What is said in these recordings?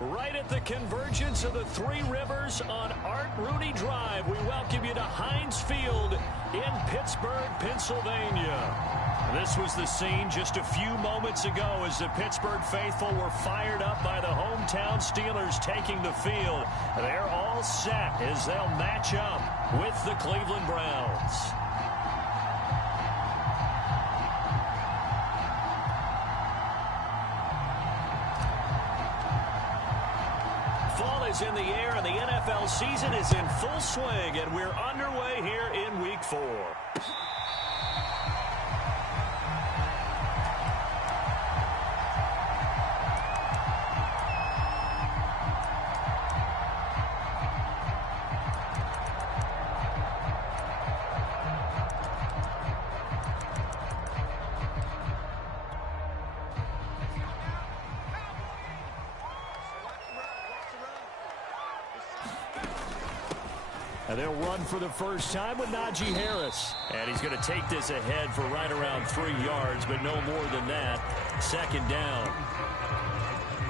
Right at the convergence of the Three Rivers on Art Rooney Drive, we welcome you to Heinz Field in Pittsburgh, Pennsylvania. This was the scene just a few moments ago as the Pittsburgh faithful were fired up by the hometown Steelers taking the field. They're all set as they'll match up with the Cleveland Browns. Fall is in the air and the NFL season is in full swing, and we're underway here in Week 4. And they'll run for the first time with Najee Harris. And he's going to take this ahead for right around 3 yards, but no more than that. Second down.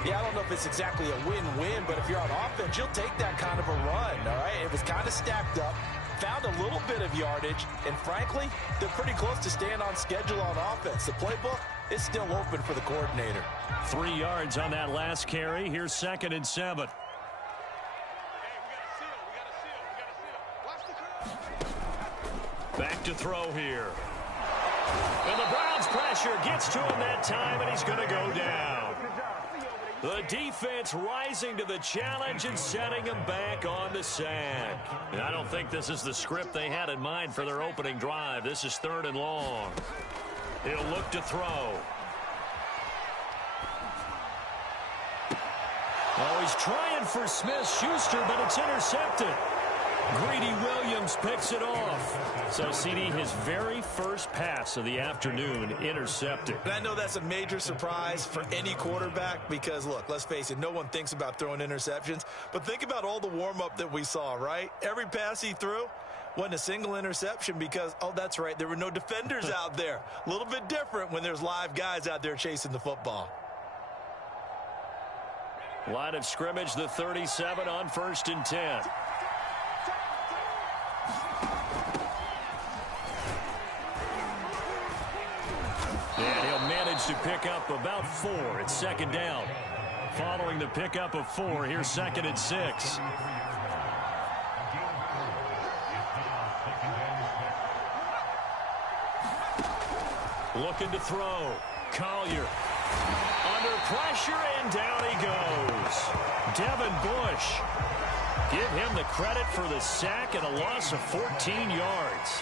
Yeah, I don't know if it's exactly a win-win, but if you're on offense, you'll take that kind of a run, all right? It was kind of stacked up, found a little bit of yardage, and frankly, they're pretty close to staying on schedule on offense. The playbook is still open for the coordinator. 3 yards on that last carry. Here's 2nd and 7. Back to throw here. And the Browns pressure gets to him that time, and he's going to go down. The defense rising to the challenge and setting him back on the sack. And I don't think this is the script they had in mind for their opening drive. This is 3rd and long. He'll look to throw. Oh, he's trying for Smith-Schuster, but it's intercepted. Greedy Williams picks it off. So, CD, his very first pass of the afternoon intercepted. And I know that's a major surprise for any quarterback because, look, let's face it, no one thinks about throwing interceptions. But think about all the warm-up that we saw, right? Every pass he threw wasn't a single interception because, oh, that's right, there were no defenders out there. A little bit different when there's live guys out there chasing the football. Line of scrimmage, the 37 on 1st and 10. And he'll manage to pick up about 4. It's 2nd down. Following the pickup of 4, here's 2nd and 6. Looking to throw. Collier. Under pressure, and down he goes. Devin Bush. Give him the credit for the sack and a loss of 14 yards.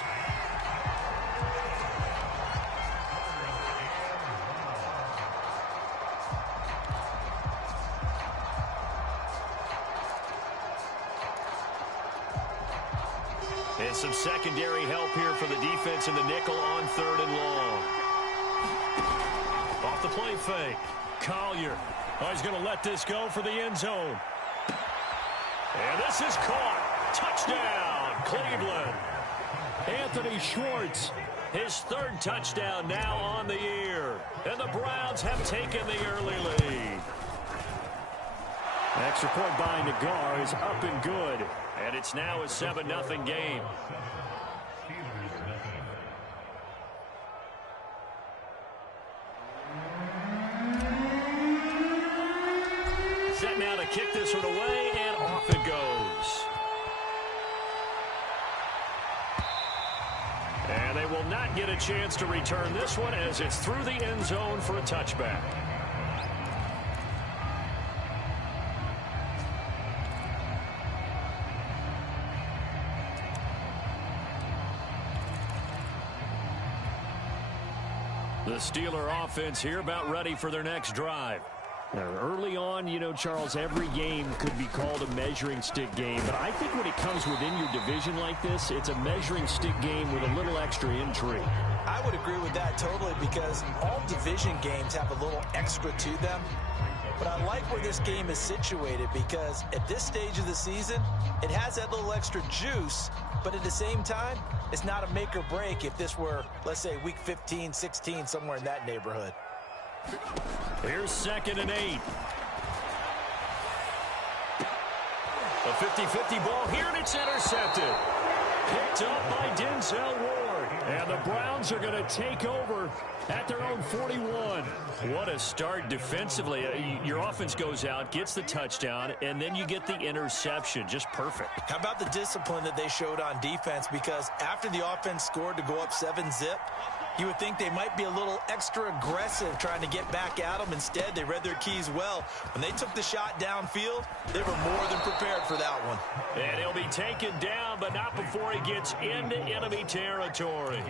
And some secondary help here for the defense in the nickel on 3rd and long. Off the play fake. Collier. Oh, he's going to let this go for the end zone. And this is caught. Touchdown, Cleveland. Anthony Schwartz, his 3rd touchdown now on the year. And the Browns have taken the early lead. Extra point by Nagar is up and good. And it's now a 7-0 game. Set now to kick this one away, and off it goes. And they will not get a chance to return this one as it's through the end zone for a touchback. The Steeler offense here about ready for their next drive. Now, early on, you know, Charles, every game could be called a measuring stick game. But I think when it comes within your division like this, it's a measuring stick game with a little extra intrigue. I would agree with that totally because all division games have a little extra to them. But I like where this game is situated because at this stage of the season, it has that little extra juice. But at the same time, it's not a make or break if this were, let's say, week 15, 16, somewhere in that neighborhood. Here's 2nd and 8. A 50-50 ball here, and it's intercepted. Picked up by Denzel Ward. And the Browns are going to take over at their own 41. What a start defensively. Your offense goes out, gets the touchdown, and then you get the interception. Just perfect. How about the discipline that they showed on defense? Because after the offense scored to go up 7-zip, you would think they might be a little extra aggressive trying to get back at them. Instead, they read their keys well. When they took the shot downfield, they were more than prepared for that one. And he'll be taken down, but not before he gets into enemy territory.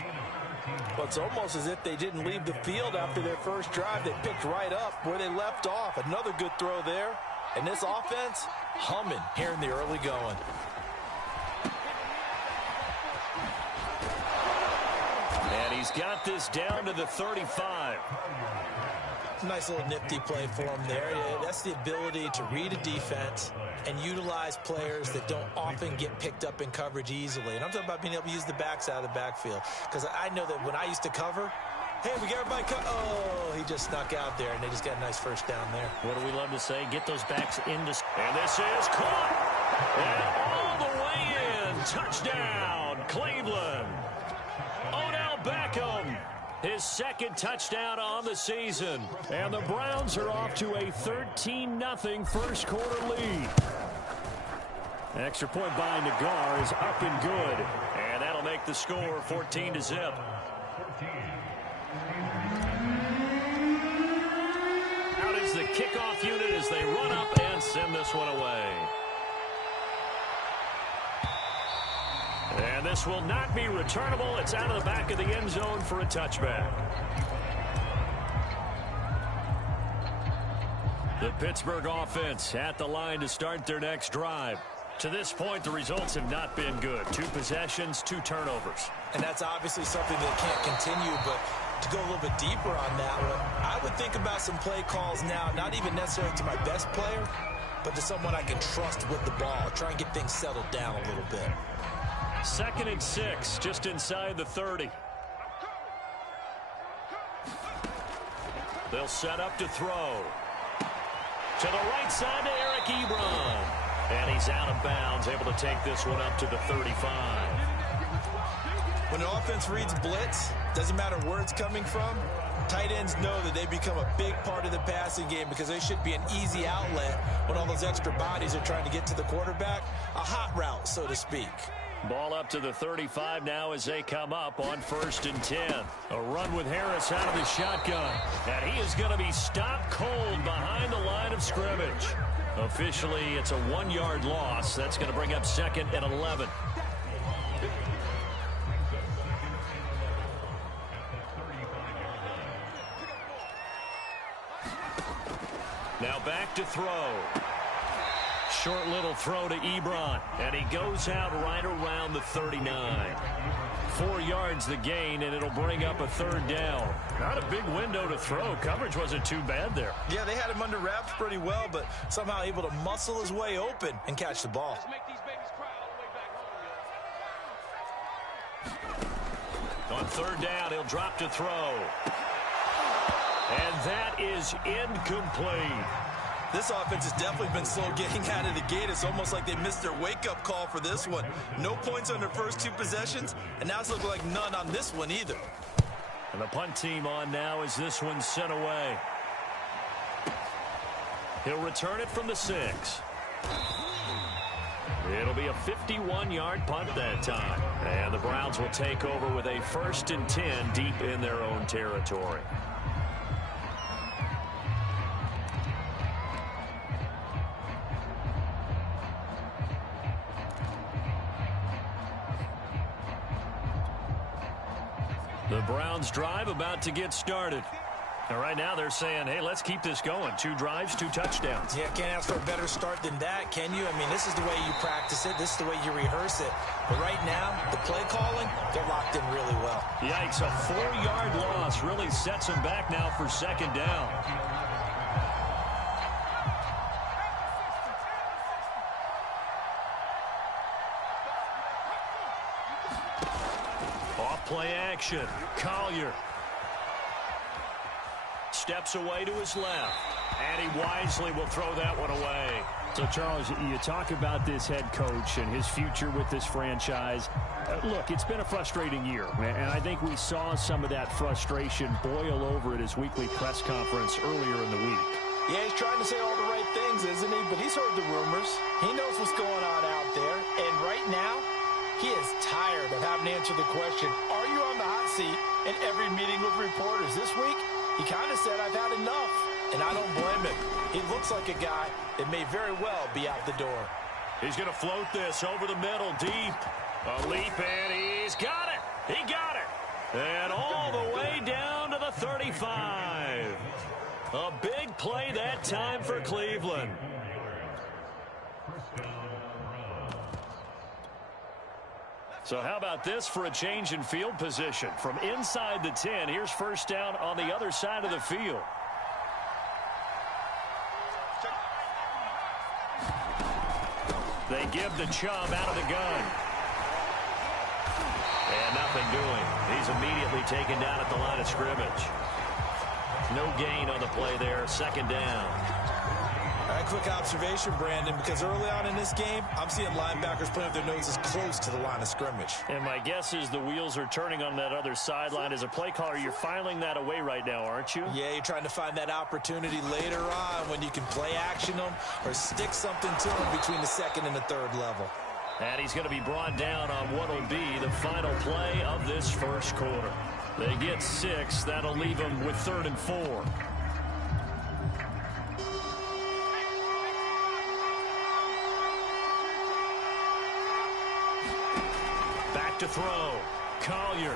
Well, it's almost as if they didn't leave the field after their first drive. They picked right up where they left off. Another good throw there. And this offense, humming here in the early going. And he's got this down to the 35. Nice little nifty play for him there. That's the ability to read a defense and utilize players that don't often get picked up in coverage easily. And I'm talking about being able to use the backs out of the backfield. Because I know that when I used to cover, hey, we got everybody oh, he just snuck out there, and they just got a nice first down there. What do we love to say? Get those backs into... And this is caught. And all the way in. Touchdown, Cleveland. Odell Beckham. His second touchdown on the season. And the Browns are off to a 13-0 first quarter lead. Extra point by Nagar is up and good. And that'll make the score 14-0. Out is the kickoff unit as they run up and send this one away. And this will not be returnable. It's out of the back of the end zone for a touchback. The Pittsburgh offense at the line to start their next drive. To this point, the results have not been good. 2 possessions, 2 turnovers. And that's obviously something that can't continue, but to go a little bit deeper on that one, I would think about some play calls now, not even necessarily to my best player, but to someone I can trust with the ball. Try and get things settled down a little bit. 2nd and 6, just inside the 30. They'll set up to throw. To the right side to Eric Ebron. And he's out of bounds, able to take this one up to the 35. When the offense reads blitz, doesn't matter where it's coming from, tight ends know that they become a big part of the passing game because they should be an easy outlet when all those extra bodies are trying to get to the quarterback. A hot route, so to speak. Ball up to the 35 now as they come up on 1st and 10. A run with Harris out of the shotgun. And he is going to be stopped cold behind the line of scrimmage. Officially, it's a 1-yard loss. That's going to bring up 2nd and 11. Now back to throw. Short little throw to Ebron, and he goes out right around the 39. 4 yards the gain, and it'll bring up a 3rd down. Not a big window to throw. Coverage wasn't too bad there. Yeah, they had him under wraps pretty well, but somehow able to muscle his way open and catch the ball. On 3rd down, he'll drop to throw. And that is incomplete. This offense has definitely been slow getting out of the gate. It's almost like they missed their wake-up call for this one. No points on their first 2 possessions, and now it's looking like none on this one either. And the punt team on now as this one's sent away. He'll return it from the 6. It'll be a 51-yard punt that time. And the Browns will take over with a 1st and 10 deep in their own territory. The Browns drive about to get started. And right now they're saying, hey, let's keep this going. 2 drives, 2 touchdowns. Yeah, can't ask for a better start than that, can you? I mean, this is the way you practice it. This is the way you rehearse it. But right now, the play calling, they're locked in really well. Yikes, a 4-yard loss really sets them back now for 2nd down. Off play action. Collier. steps away to his left. And he wisely will throw that one away. So, Charles, you talk about this head coach and his future with this franchise. Look, it's been a frustrating year, and I think we saw some of that frustration boil over at his weekly press conference earlier in the week. Yeah, he's trying to say all the right things, isn't he? But he's heard the rumors. He knows what's going on out there. And right now, he is tired of having to answer the question, are you on the hot seat in every meeting with reporters? This week, he kind of said, I've had enough. And I don't blame him. He looks like a guy that may very well be out the door. He's going to float this over the middle, deep. A leap, and he's got it. He got it. And all the way down to the 35. A big play that time for Cleveland. So how about this for a change in field position? From inside the 10, here's first down on the other side of the field. They give the Chubb out of the gun. And nothing doing. He's immediately taken down at the line of scrimmage. No gain on the play there. Second down. All right, quick observation, Brandon, because early on in this game, I'm seeing linebackers putting their noses close to the line of scrimmage. And my guess is the wheels are turning on that other sideline. As a play caller, you're filing that away right now, aren't you? Yeah, you're trying to find that opportunity later on when you can play action them or stick something to them between the second and the third level. And he's going to be brought down on what will be the final play of this first quarter. They get 6. That'll leave them with 3rd and 4. Back to throw. Collier.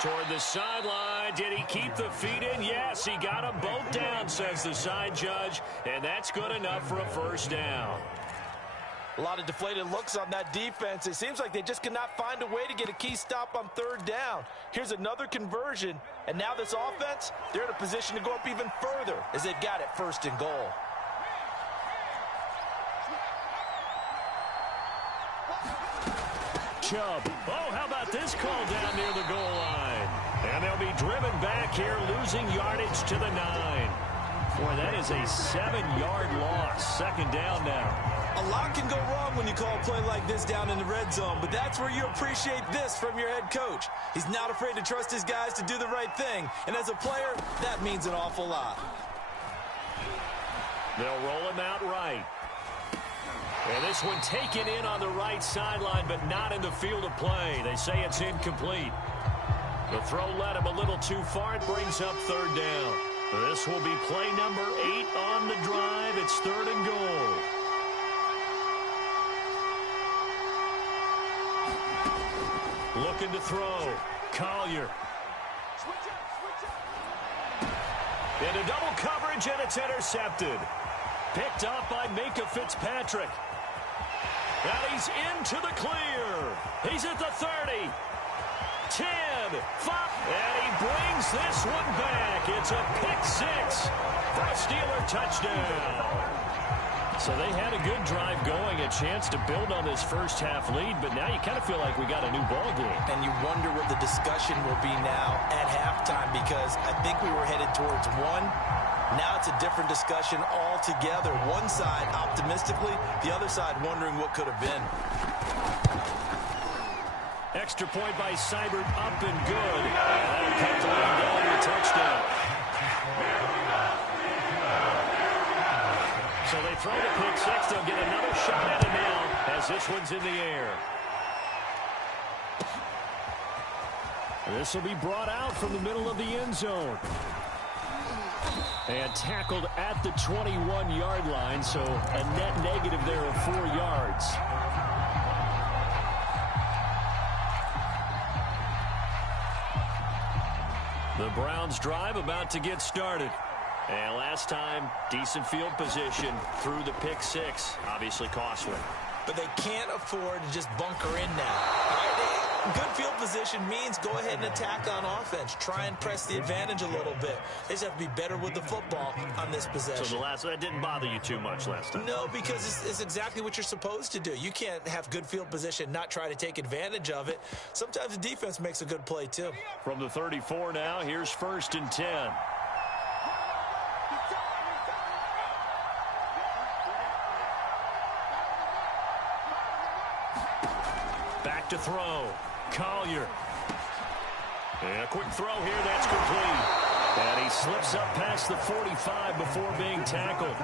Toward the sideline. Did he keep the feet in? Yes, he got them both down, says the side judge. And that's good enough for a first down. A lot of deflated looks on that defense. It seems like they just cannot find a way to get a key stop on 3rd down. Here's another conversion, and now this offense, they're in a position to go up even further as they've got it 1st and goal. Chubb. Oh, how about this call down near the goal line? And they'll be driven back here, losing yardage to the 9. Boy, that is a 7-yard loss. Second down now. A lot can go wrong when you call a play like this down in the red zone, but that's where you appreciate this from your head coach. He's not afraid to trust his guys to do the right thing, and as a player, that means an awful lot. They'll roll him out right. And this one taken in on the right sideline, but not in the field of play. They say it's incomplete. The throw led him a little too far. It brings up 3rd down. This will be play number 8 on the drive. It's 3rd and goal. Looking to throw. Collier. Into double coverage, and it's intercepted. Picked up by Minka Fitzpatrick. And he's into the clear. He's at the 30. 10. 5. And he brings this one back. It's a pick-6 for a Steeler touchdown. So they had a good drive going, a chance to build on this first half lead, but now you kind of feel like we got a new ball game. And you wonder what the discussion will be now at halftime, because I think we were headed towards 1. Now it's a different discussion altogether. One side optimistically, the other side wondering what could have been. Extra point by Seibert, up and good. That'll cut the lead down to a touchdown. So they throw the pick-6. They'll get another shot at it now as this one's in the air. This will be brought out from the middle of the end zone. And tackled at the 21-yard line, so a net negative there of 4 yards. The Browns' drive about to get started. And last time, decent field position through the pick-6. Obviously costly. But they can't afford to just bunker in now. All right, Good field position means go ahead and attack on offense. Try and press the advantage a little bit. They just have to be better with the football on this possession. So that didn't bother you too much last time? No, because it's exactly what you're supposed to do. You can't have good field position, not try to take advantage of it. Sometimes the defense makes a good play, too. From the 34 now, here's 1st and 10. Back to throw. Collier. And a quick throw here. That's complete. And he slips up past the 45 before being tackled.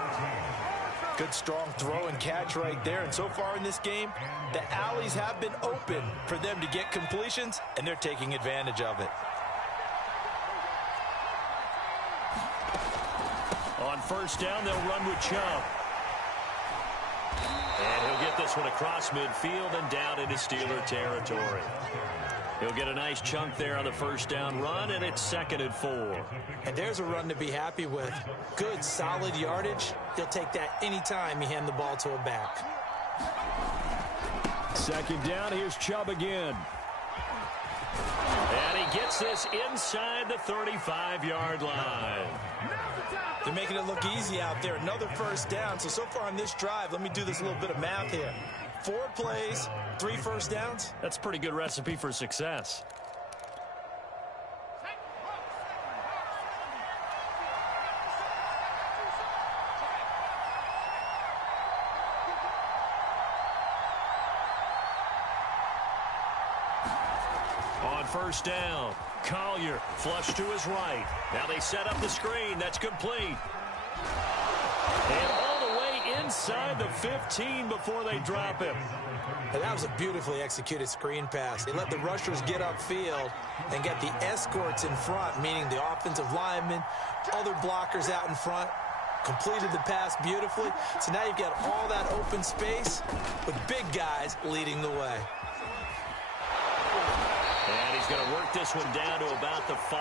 Good, strong throw and catch right there. And so far in this game, the alleys have been open for them to get completions, and they're taking advantage of it. On 1st down, they'll run with Chubb. And he'll get this one across midfield and down into Steeler territory. He'll get a nice chunk there on the 1st down run, and it's 2nd and 4. And there's a run to be happy with. Good, solid yardage. He'll take that anytime you hand the ball to a back. 2nd down, here's Chubb again. And he gets this inside the 35-yard line. They're making it look easy out there. Another 1st down. So far on this drive, let me do this little bit of math here. 4 plays, 3 1st downs. That's a pretty good recipe for success. On 1st down, Collier flush to his right. Now they set up the screen. That's complete. And all the way inside the 15 before they drop him. And that was a beautifully executed screen pass. They let the rushers get upfield and get the escorts in front, meaning the offensive linemen, other blockers out in front, completed the pass beautifully. So now you've got all that open space with big guys leading the way. And he's going to work this one down to about the 5.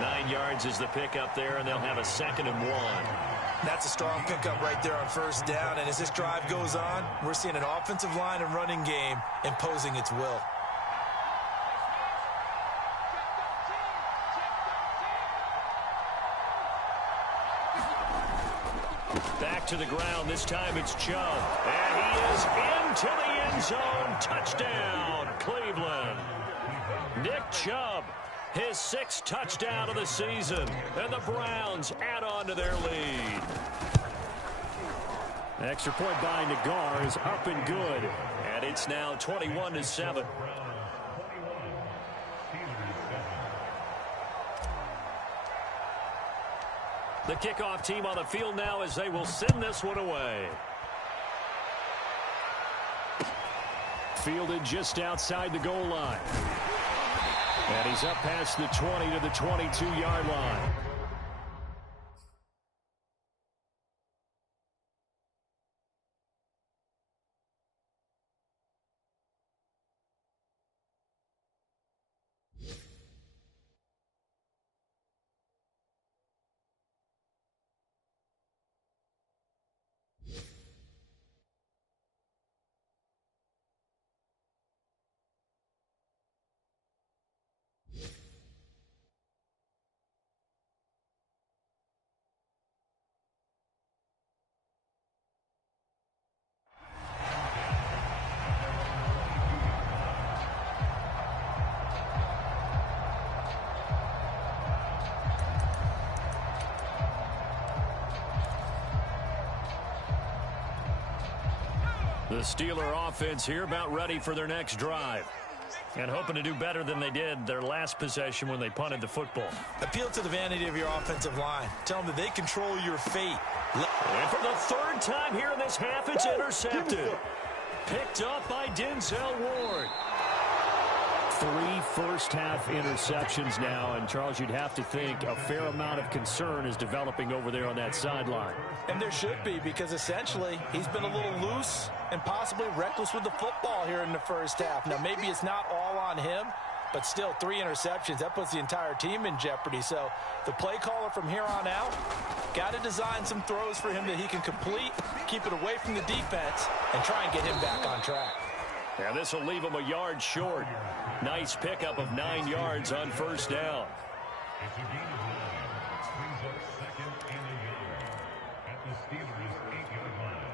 9 yards is the pickup there, and they'll have a 2nd and 1. That's a strong pickup right there on 1st down. And as this drive goes on, we're seeing an offensive line and running game imposing its will. Back to the ground. This time it's Chubb. And he is into the end zone. Touchdown, Cleveland. Nick Chubb, his 6th touchdown of the season. And the Browns add on to their lead. Extra point by Nagar is up and good. And it's now 21-7. The kickoff team on the field now as they will send this one away. Fielded just outside the goal line. And he's up past the 20 to the 22-yard line. The Steeler offense here about ready for their next drive. And hoping to do better than they did their last possession when they punted the football. Appeal to the vanity of your offensive line. Tell them that they control your fate. And for the 3rd time here in this half, it's intercepted. Picked up by Denzel Ward. 3 first-half interceptions now, and Charles, you'd have to think a fair amount of concern is developing over there on that sideline. And there should be, because essentially he's been a little loose and possibly reckless with the football here in the 1st half. Now, maybe it's not all on him, but still 3 interceptions. That puts the entire team in jeopardy. So the play caller from here on out got to design some throws for him that he can complete, keep it away from the defense, and try and get him back on track. And this will leave him a yard short. Nice pickup of 9 yards on first down. It's a gain of 9. Brings up second and a yard at the Steelers' 8-yard line.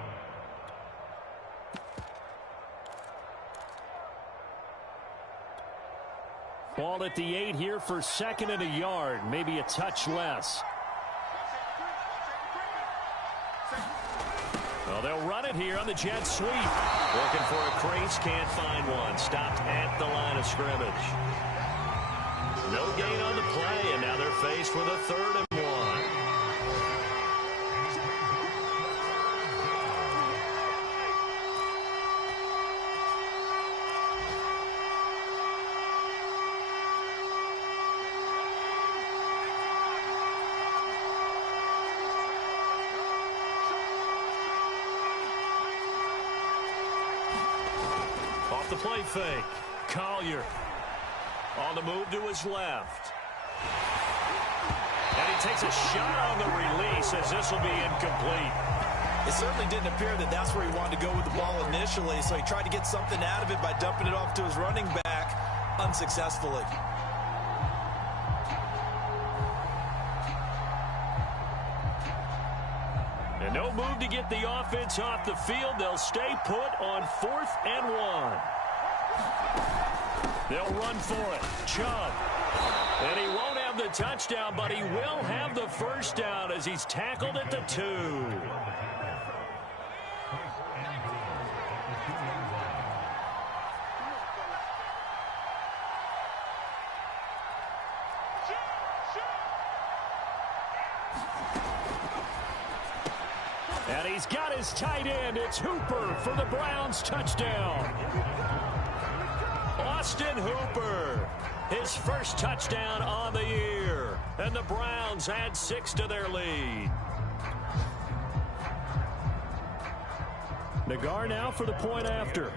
Ball at the 8 here for second and a yard. Maybe a touch less. Well, they'll run it here on the jet sweep. Looking for a crease, can't find one. Stopped at the line of scrimmage. No gain on the play, and now they're faced with a 3rd and 1. Off the play fake. Collier on the move to his left. And he takes a shot on the release as this will be incomplete. It certainly didn't appear that that's where he wanted to go with the ball initially, so he tried to get something out of it by dumping it off to his running back unsuccessfully. And no move to get the offense off the field. They'll stay put on 4th and 1. They'll run for it. Chubb. And he won't have the touchdown, but he will have the first down as he's tackled at the 2. And he's got his tight end. It's Hooper for the Browns touchdown. Austin Hooper, his first touchdown on the year. And the Browns add 6 to their lead. Nagar now for the point after.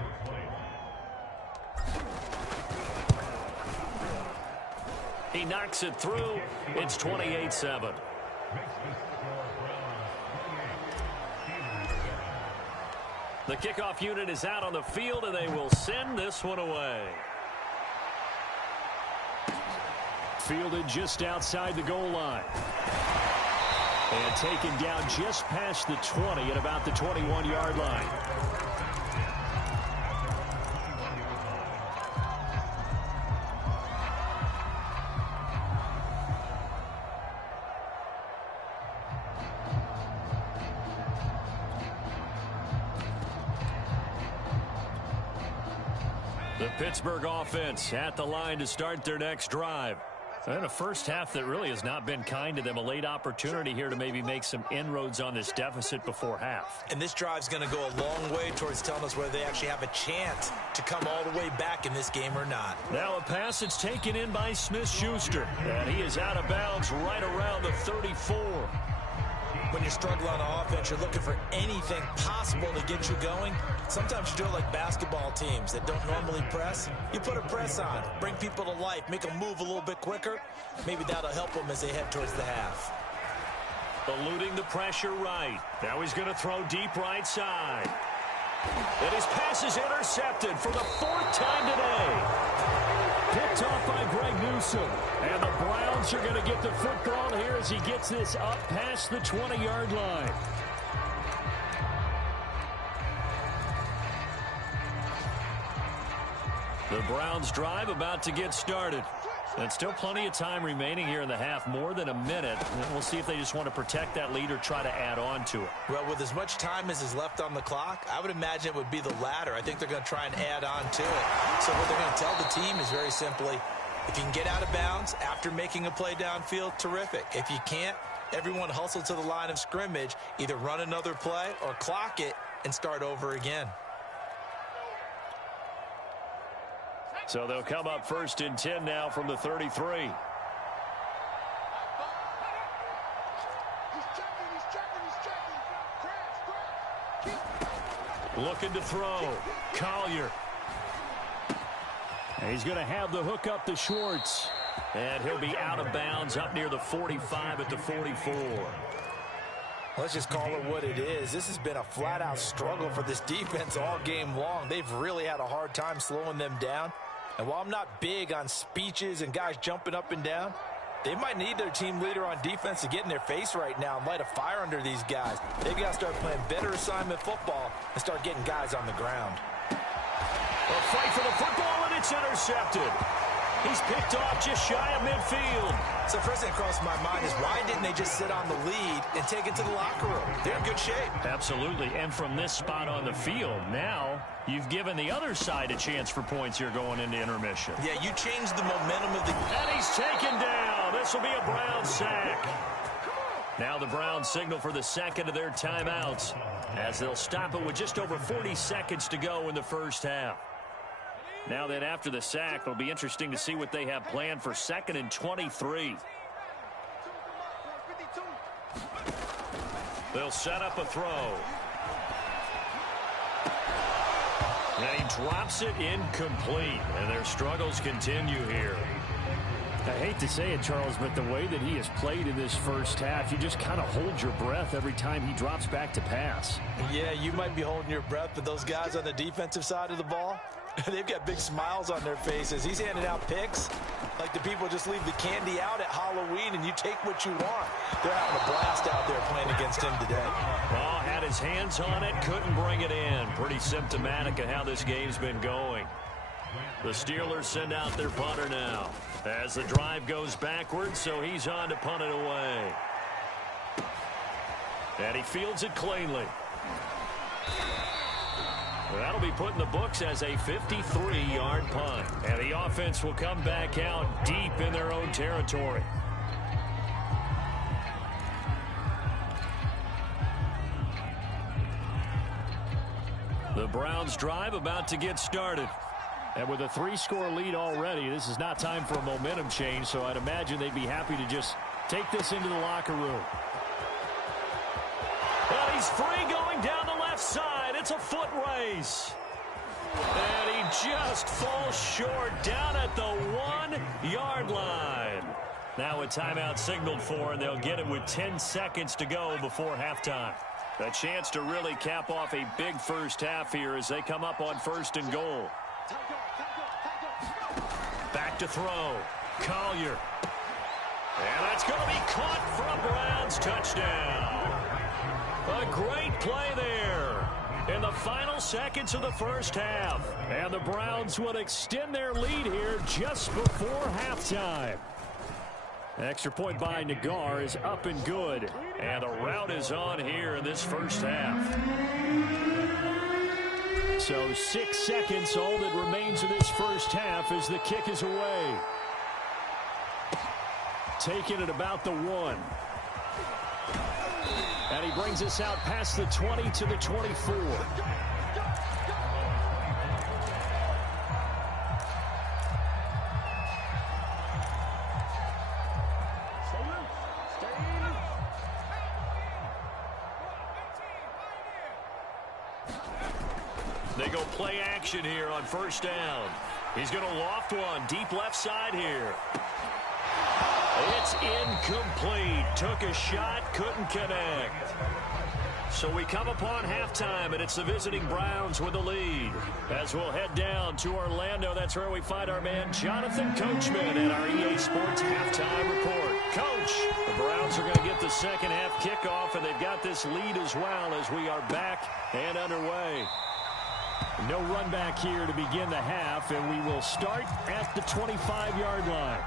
He knocks it through. It's 28-7. The kickoff unit is out on the field, and they will send this one away. Fielded just outside the goal line. And taken down just past the 20 at about the 21-yard line. The Pittsburgh offense at the line to start their next drive. And a first half that really has not been kind to them. A late opportunity here to maybe make some inroads on this deficit before half. And this drive's going to go a long way towards telling us whether they actually have a chance to come all the way back in this game or not. Now a pass that's taken in by Smith-Schuster. And he is out of bounds right around the 34. When you're struggling on offense, you're looking for anything possible to get you going. Sometimes you do it like basketball teams that don't normally press. You put a press on, bring people to life, make them move a little bit quicker. Maybe that'll help them as they head towards the half. Eluding the pressure right. Now he's going to throw deep right side. And his pass is intercepted for the 4th time today. Picked off by Greg Newsome. And the Browns are going to get the football here as he gets this up past the 20-yard line. The Browns drive about to get started. And still plenty of time remaining here in the half, more than a minute. And we'll see if they just want to protect that lead or try to add on to it. Well, with as much time as is left on the clock, I would imagine it would be the latter. I think they're going to try and add on to it. So what they're going to tell the team is very simply, if you can get out of bounds after making a play downfield, terrific. If you can't, everyone hustle to the line of scrimmage, either run another play or clock it and start over again. So they'll come up 1st and 10 now from the 33. Looking to throw. Collier. And he's going to have the hook up to Schwartz. And he'll be out of bounds up near the 45 at the 44. Let's just call it what it is. This has been a flat-out struggle for this defense all game long. They've really had a hard time slowing them down. And while I'm not big on speeches and guys jumping up and down, they might need their team leader on defense to get in their face right now and light a fire under these guys. They've got to start playing better assignment football and start getting guys on the ground. A fight for the football, and it's intercepted. He's picked off just shy of midfield. So first thing that crossed my mind is why didn't they just sit on the lead and take it to the locker room? They're in good shape. Absolutely, and from this spot on the field, now you've given the other side a chance for points here going into intermission. Yeah, you changed the momentum of the... And he's taken down. This will be a Brown sack. Now the Browns signal for the second of their timeouts as they'll stop it with just over 40 seconds to go in the first half. Now then, after the sack, it'll be interesting to see what they have planned for 2nd and 23. They'll set up a throw. And he drops it incomplete, and their struggles continue here. I hate to say it, Charles, but the way that he has played in this first half, you just kind of hold your breath every time he drops back to pass. Yeah, you might be holding your breath, but those guys on the defensive side of the ball, they've got big smiles on their faces. He's handing out picks like the people just leave the candy out at Halloween and you take what you want. They're having a blast out there playing against him today. Ball had his hands on it, couldn't bring it in. Pretty symptomatic of how this game's been going. The Steelers send out their punter now as the drive goes backwards, so he's on to punt it away. And he fields it cleanly. That'll be put in the books as a 53-yard punt. And the offense will come back out deep in their own territory. The Browns drive about to get started. And with a 3-score lead already, this is not time for a momentum change, so I'd imagine they'd be happy to just take this into the locker room. And he's free going down the left side. It's a foot race. And he just falls short down at the 1-yard line. Now a timeout signaled for, and they'll get it with 10 seconds to go before halftime. A chance to really cap off a big first half here as they come up on 1st and goal. Back to throw. Collier. And that's going to be caught for a Browns touchdown. A great play there in the final seconds of the first half. And the Browns will extend their lead here just before halftime. Extra point by Nagar is up and good. And a rout is on here in this first half. So 6 seconds, all that remains in this first half as the kick is away. Taking it about the 1. And he brings us out past the 20 to the 24. They go play action here on 1st down. He's going to loft one deep left side here. It's incomplete. Took a shot, couldn't connect. So we come upon halftime, and it's the visiting Browns with the lead. As we'll head down to Orlando, that's where we find our man Jonathan Coachman at our EA Sports Halftime Report. Coach, the Browns are going to get the second half kickoff, and they've got this lead as well as we are back and underway. No run back here to begin the half, and we will start at the 25-yard line.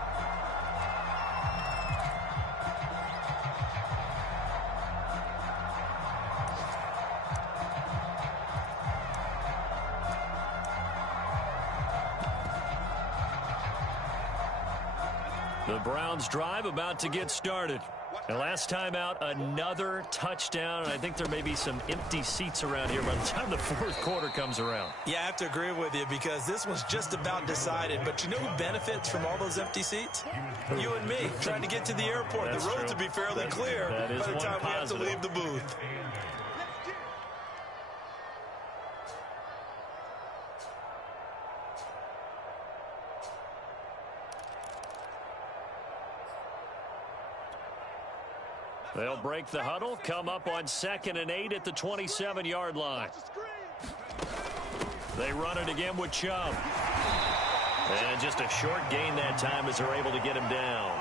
The Browns drive about to get started. And last time out, another touchdown. And I think there may be some empty seats around here by the time the 4th quarter comes around. Yeah, I have to agree with you because this one's just about decided. But you know who benefits from all those empty seats? You and me, trying to get to the airport. That's the roads true. will be fairly clear by the time we have to leave the booth. They'll break the huddle, come up on 2nd and 8 at the 27-yard line. They run it again with Chubb. And just a short gain that time as they're able to get him down.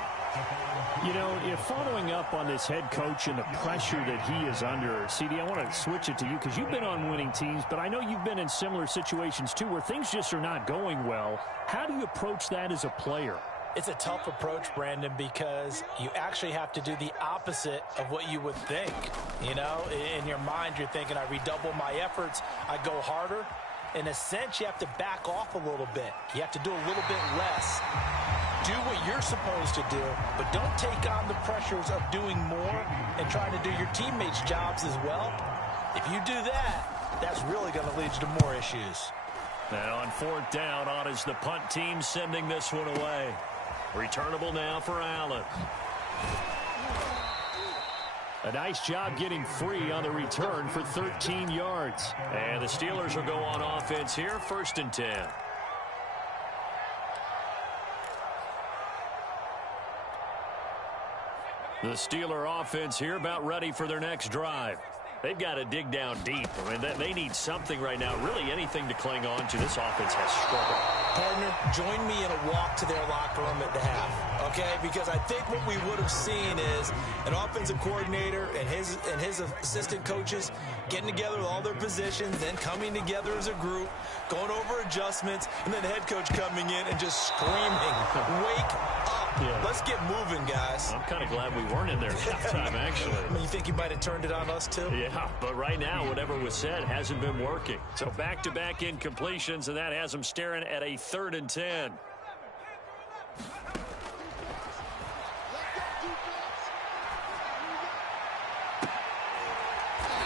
You know, if following up on this head coach and the pressure that he is under, CD, I want to switch it to you because you've been on winning teams, but I know you've been in similar situations too where things just are not going well. How do you approach that as a player? It's a tough approach, Brandon, because you actually have to do the opposite of what you would think. You know, in your mind, you're thinking, I redouble my efforts, I go harder. In a sense, you have to back off a little bit. You have to do a little bit less. Do what you're supposed to do, but don't take on the pressures of doing more and trying to do your teammates' jobs as well. If you do that, that's really going to lead you to more issues. And on 4th down, on is the punt team sending this one away. Returnable now for Allen. A nice job getting free on the return for 13 yards. And the Steelers will go on offense here, 1st and 10. The Steeler offense here about ready for their next drive. They've got to dig down deep. I mean, they need something right now, really anything to cling on to. This offense has struggled. Partner, join me in a walk to their locker room at the half, okay? Because I think what we would have seen is an offensive coordinator and his assistant coaches getting together with all their positions, then coming together as a group, going over adjustments, and then the head coach coming in and just screaming, wake up. Yeah. Let's get moving, guys. I'm kind of glad we weren't in there at halftime, actually. I mean, you think he might have turned it on us, too? Yeah, but right now, whatever was said hasn't been working. So back-to-back incompletions, and that has them staring at a 3rd and 10.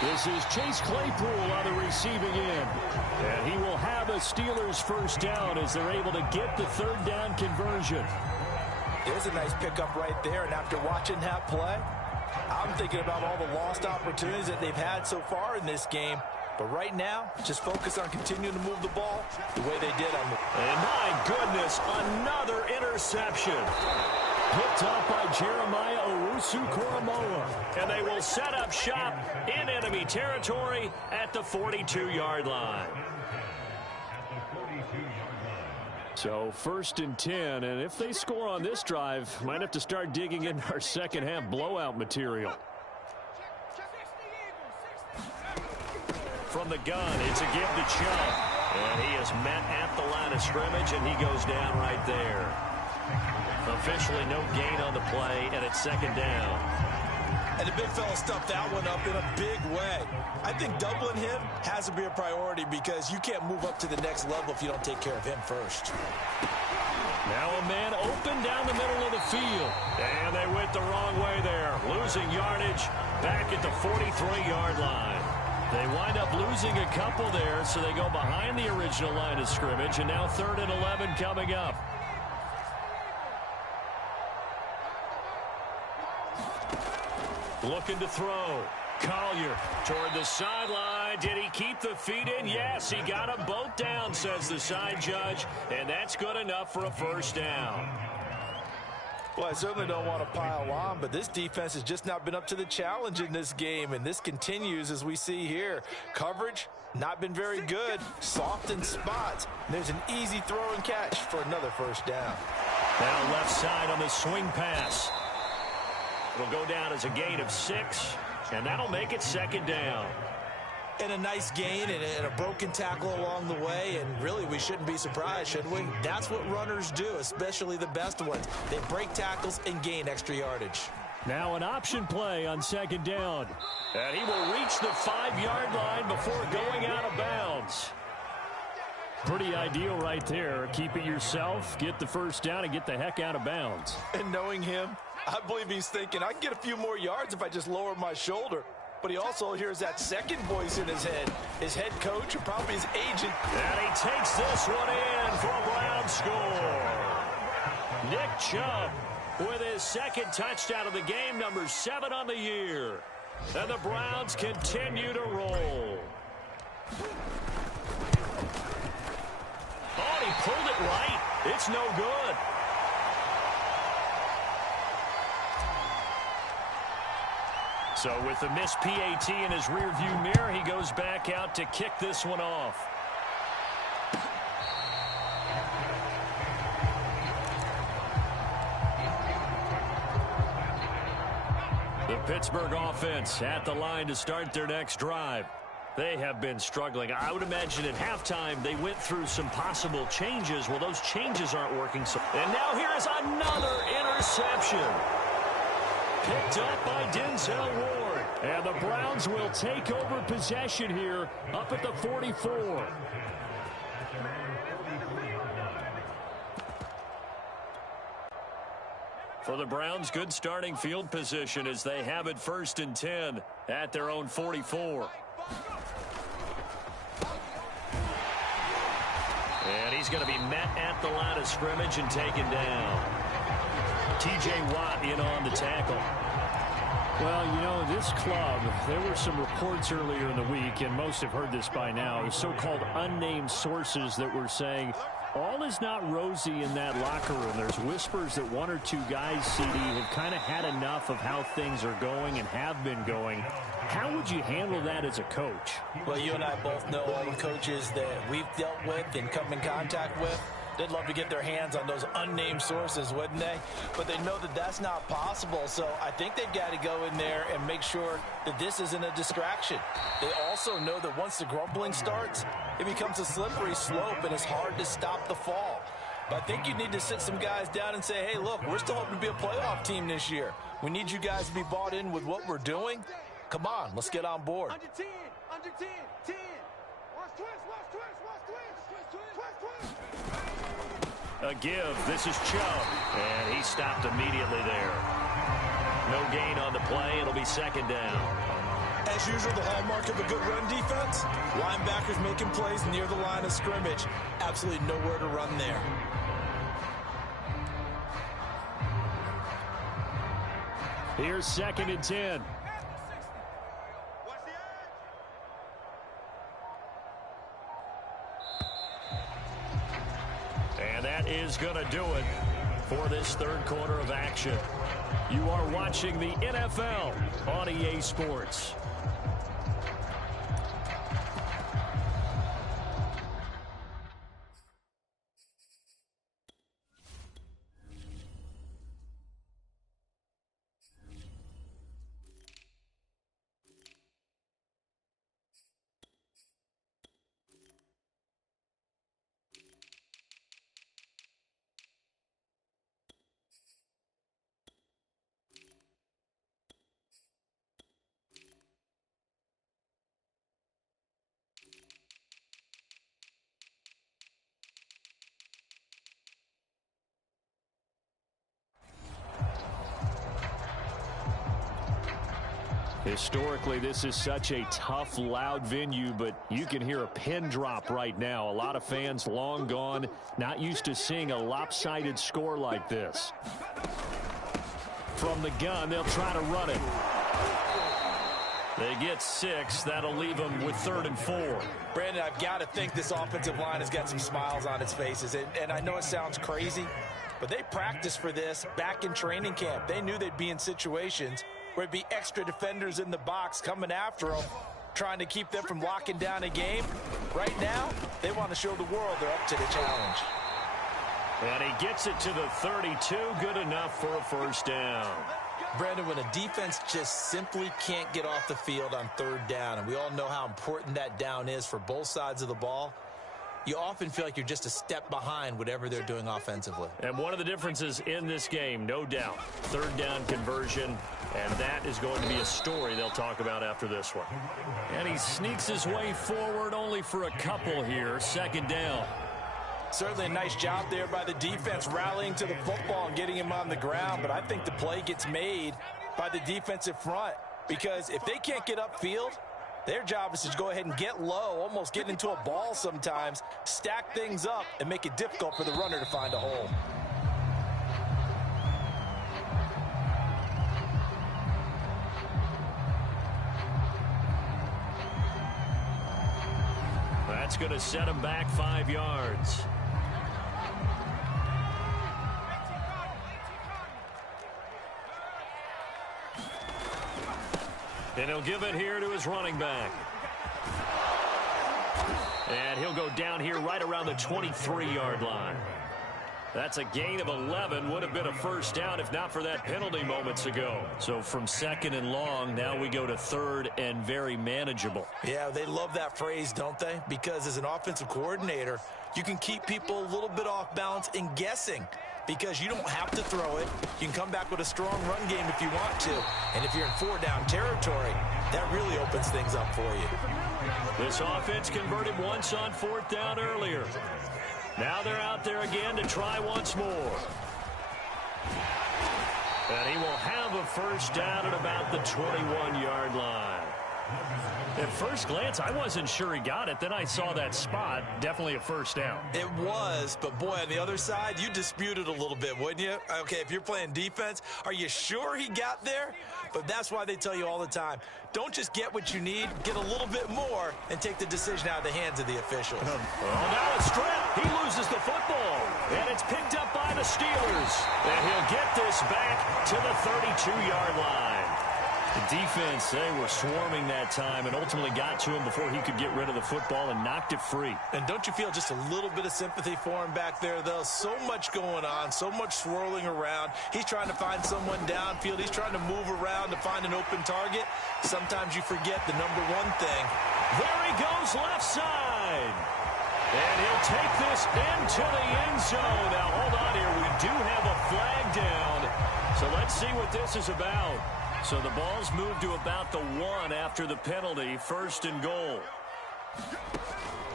This is Chase Claypool on the receiving end. And he will have a Steelers 1st down as they're able to get the 3rd down conversion. There's a nice pickup right there, and after watching that play, I'm thinking about all the lost opportunities that they've had so far in this game. But right now, just focus on continuing to move the ball the way they did on the... And my goodness, another interception. Picked up by Jeremiah Owusu-Koramoah. And they will set up shop in enemy territory at the 42-yard line. So 1st and 10, and if they score on this drive, might have to start digging in our second half blowout material. From the gun, it's a give to Chubb. And he is met at the line of scrimmage, and he goes down right there. Officially no gain on the play, and it's 2nd down. And the big fella stuffed that one up in a big way. I think doubling him has to be a priority because you can't move up to the next level if you don't take care of him first. Now a man open down the middle of the field. And they went the wrong way there. Losing yardage back at the 43-yard line. They wind up losing a couple there, so they go behind the original line of scrimmage. And now 3rd and 11 coming up. Looking to throw. Collier toward the sideline. Did he keep the feet in? Yes, he got them both down, says the side judge. And that's good enough for a 1st down. Well, I certainly don't want to pile on, but this defense has just not been up to the challenge in this game. And this continues as we see here. Coverage, not been very good. Soft in spots. And there's an easy throw and catch for another 1st down. Now left side on the swing pass. It'll go down as a gain of 6, and that'll make it 2nd down. And a nice gain and a broken tackle along the way, and really we shouldn't be surprised, should we? That's what runners do, especially the best ones. They break tackles and gain extra yardage. Now an option play on 2nd down. And he will reach the 5-yard line before going out of bounds. Pretty ideal right there. Keep it yourself, get the 1st down, and get the heck out of bounds. And knowing him, I believe he's thinking, I can get a few more yards if I just lower my shoulder. But he also hears that second voice in his head. His head coach or probably his agent. And he takes this one in for a Brown score. Nick Chubb with his 2nd touchdown of the game, number 7 on the year. And the Browns continue to roll. Oh, he pulled it right. It's no good. So with the missed PAT in his rearview mirror, he goes back out to kick this one off. The Pittsburgh offense at the line to start their next drive. They have been struggling. I would imagine at halftime they went through some possible changes. Well, those changes aren't working. And now here is another interception. Picked up by Denzel Ward. And the Browns will take over possession here up at the 44. For the Browns, good starting field position as they have it 1st and 10 at their own 44. And he's going to be met at the line of scrimmage and taken down. T.J. Watt in on the tackle. Well, you know, this club, there were some reports earlier in the week, and most have heard this by now, so-called unnamed sources that were saying all is not rosy in that locker room. There's whispers that one or two guys, CD, have kind of had enough of how things are going and have been going. How would you handle that as a coach? Well, you and I both know all the coaches that we've dealt with and come in contact with. They'd love to get their hands on those unnamed sources, wouldn't they? But they know that that's not possible, so I think they've got to go in there and make sure that this isn't a distraction. They also know that once the grumbling starts, it becomes a slippery slope, and it's hard to stop the fall. But I think you need to sit some guys down and say, hey, look, we're still hoping to be a playoff team this year. We need you guys to be bought in with what we're doing. Come on, let's get on board. Under 10, 10. Watch twist. A give. This is Chubb. And he stopped immediately there. No gain on the play. It'll be 2nd down. As usual, the hallmark of a good run defense, linebackers making plays near the line of scrimmage. Absolutely nowhere to run there. Here's 2nd and 10. And that is going to do it for this 3rd quarter of action. You are watching the NFL on EA Sports. Historically, this is such a tough, loud venue, but you can hear a pin drop right now. A lot of fans long gone, not used to seeing a lopsided score like this. From the gun, they'll try to run it. They get 6. That'll leave them with 3rd and 4. Brandon, I've got to think this offensive line has got some smiles on its faces. And I know it sounds crazy, but they practiced for this back in training camp. They knew they'd be in situations where it'd be extra defenders in the box coming after them, trying to keep them from locking down a game. Right now, they want to show the world they're up to the challenge. And he gets it to the 32. Good enough for a 1st down. Brandon, when a defense just simply can't get off the field on 3rd down, and we all know how important that down is for both sides of the ball, you often feel like you're just a step behind whatever they're doing offensively. And one of the differences in this game, no doubt, 3rd down conversion, and that is going to be a story they'll talk about after this one. And he sneaks his way forward only for a couple here. 2nd down. Certainly a nice job there by the defense rallying to the football and getting him on the ground, but I think the play gets made by the defensive front, because if they can't get upfield, their job is to go ahead and get low, almost get into a ball sometimes, stack things up, and make it difficult for the runner to find a hole. That's going to set him back 5 yards. And he'll give it here to his running back. And he'll go down here right around the 23-yard line. That's a gain of 11. Would have been a first down if not for that penalty moments ago. So from second and long, now we go to third and very manageable. Yeah, they love that phrase, don't they? Because as an offensive coordinator, you can keep people a little bit off balance and guessing because you don't have to throw it. You can come back with a strong run game if you want to. And if you're in four-down territory, that really opens things up for you. This offense converted once on fourth down earlier. Now they're out there again to try once more. And he will have a first down at about the 21-yard line. At first glance, I wasn't sure he got it. Then I saw that spot. Definitely a first down. It was, but boy, on the other side, you dispute it a little bit, wouldn't you? Okay, if you're playing defense, are you sure he got there? But that's why they tell you all the time, don't just get what you need, get a little bit more, and take the decision out of the hands of the officials. Oh, now it's stripped. He loses the football, and it's picked up by the Steelers. And he'll get this back to the 32-yard line. The defense, they were swarming that time and ultimately got to him before he could get rid of the football and knocked it free. And don't you feel just a little bit of sympathy for him back there, though? So much going on, so much swirling around. He's trying to find someone downfield. He's trying to move around to find an open target. Sometimes you forget the number one thing. There he goes left side. And he'll take this into the end zone. Now, hold on here. We do have a flag down. So let's see what this is about. So the ball's moved to about the 1 after the penalty. First and goal.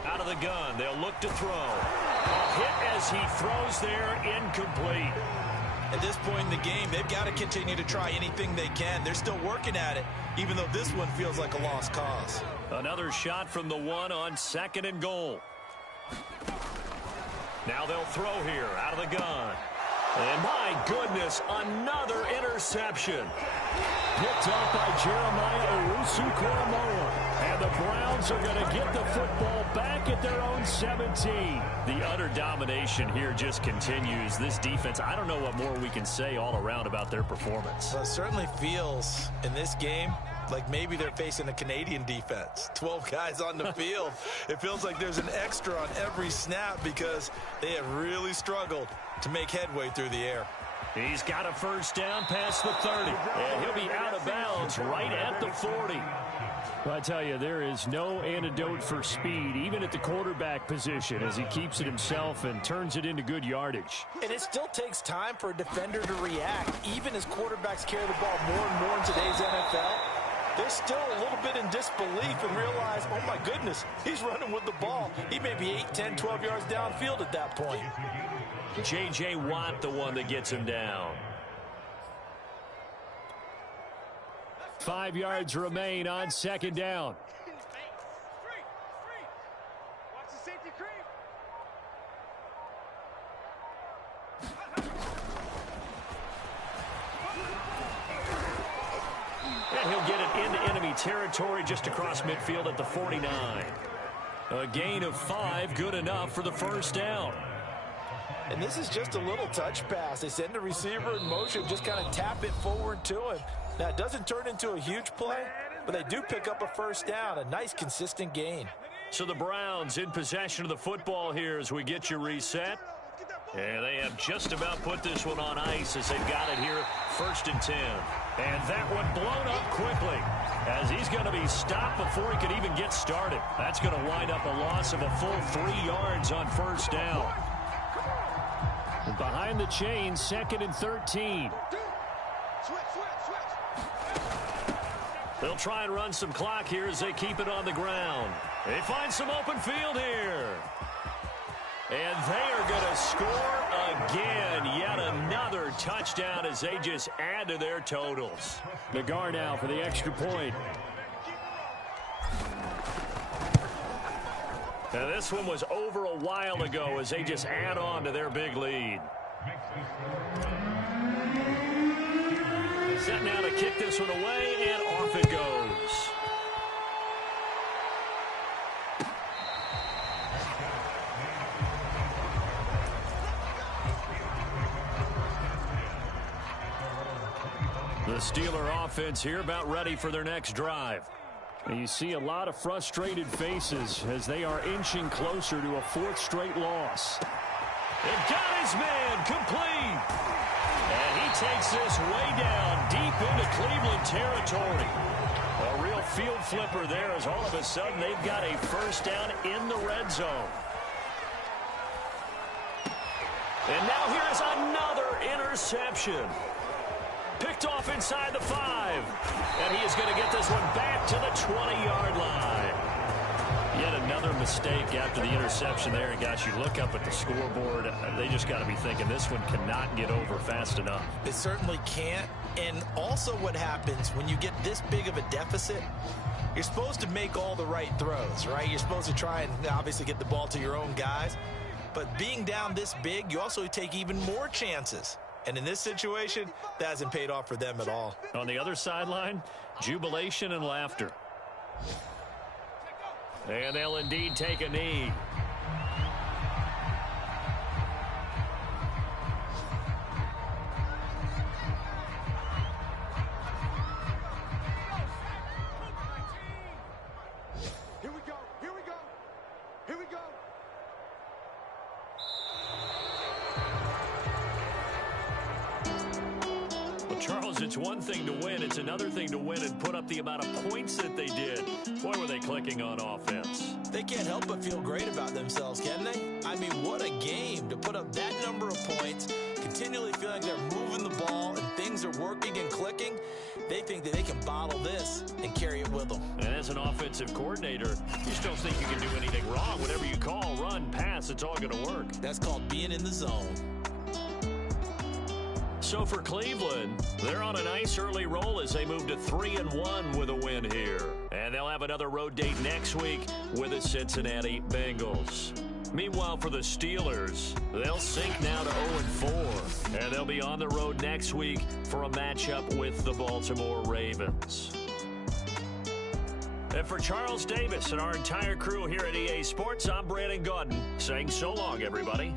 Out of the gun. They'll look to throw. A hit as he throws there. Incomplete. At this point in the game, they've got to continue to try anything they can. They're still working at it, even though this one feels like a lost cause. Another shot from the 1 on second and goal. Now they'll throw here out of the gun. And my goodness, another interception. Picked up by Jeremiah Owusu-Koramoah. And the Browns are going to get the football back at their own 17. The utter domination here just continues. This defense, I don't know what more we can say all around about their performance. Well, it certainly feels in this game like maybe they're facing a Canadian defense. 12 guys on the field. It feels like there's an extra on every snap because they have really struggled to make headway through the air. He's got a first down past the 30. And he'll be out of bounds right at the 40. Well, I tell you, there is no antidote for speed, even at the quarterback position, as he keeps it himself and turns it into good yardage. And it still takes time for a defender to react, even as quarterbacks carry the ball more and more in today's NFL. They're still a little bit in disbelief and realize, oh my goodness, he's running with the ball. He may be 8, 10, 12 yards downfield at that point. J.J. Watt, the one that gets him down. 5 yards remain on second down. Watch the safety creep. And he'll get it into enemy territory just across midfield at the 49. A gain of 5, good enough for the first down. And this is just a little touch pass. They send the receiver in motion, just kind of tap it forward to him. Now, it doesn't turn into a huge play, but they do pick up a first down, a nice, consistent gain. So the Browns in possession of the football here as we get you reset. And they have just about put this one on ice as they've got it here, 1st and 10. And that one blown up quickly as he's going to be stopped before he could even get started. That's going to wind up a loss of a full 3 yards on first down. Behind the chain, 2nd and 13. Switch. They'll try and run some clock here as they keep it on the ground. They find some open field here. And they are going to score again. Yet another touchdown as they just add to their totals. Nagar now for the extra point. Now this one was over a while ago as they just add on to their big lead. Set now to kick this one away, and off it goes. The Steeler offense here about ready for their next drive. And you see a lot of frustrated faces as they are inching closer to a fourth straight loss. It got his man complete. And he takes this way down deep into Cleveland territory. A real field flipper there as all of a sudden they've got a first down in the red zone. And now here's another interception. Picked off inside the 5. And he is going to get this one back to the 20-yard line. Yet another mistake after the interception there. And, gosh, you look up at the scoreboard. They just got to be thinking this one cannot get over fast enough. It certainly can't. And also what happens when you get this big of a deficit, you're supposed to make all the right throws, right? You're supposed to try and obviously get the ball to your own guys. But being down this big, you also take even more chances. And in this situation, that hasn't paid off for them at all. On the other sideline, jubilation and laughter. And they'll indeed take a knee. Here we go. Here we go. Here we go. Charles, it's one thing to win. It's another thing to win and put up the amount of points that they did. Boy, were they clicking on offense. They can't help but feel great about themselves, can they? I mean, what a game to put up that number of points, continually feeling they're moving the ball and things are working and clicking. They think that they can bottle this and carry it with them. And as an offensive coordinator, you just don't think you can do anything wrong. Whatever you call, run, pass, it's all going to work. That's called being in the zone. So for Cleveland, they're on a nice early roll as they move to 3-1 with a win here. And they'll have another road date next week with the Cincinnati Bengals. Meanwhile, for the Steelers, they'll sink now to 0-4. And they'll be on the road next week for a matchup with the Baltimore Ravens. And for Charles Davis and our entire crew here at EA Sports, I'm Brandon Gaudin saying so long, everybody.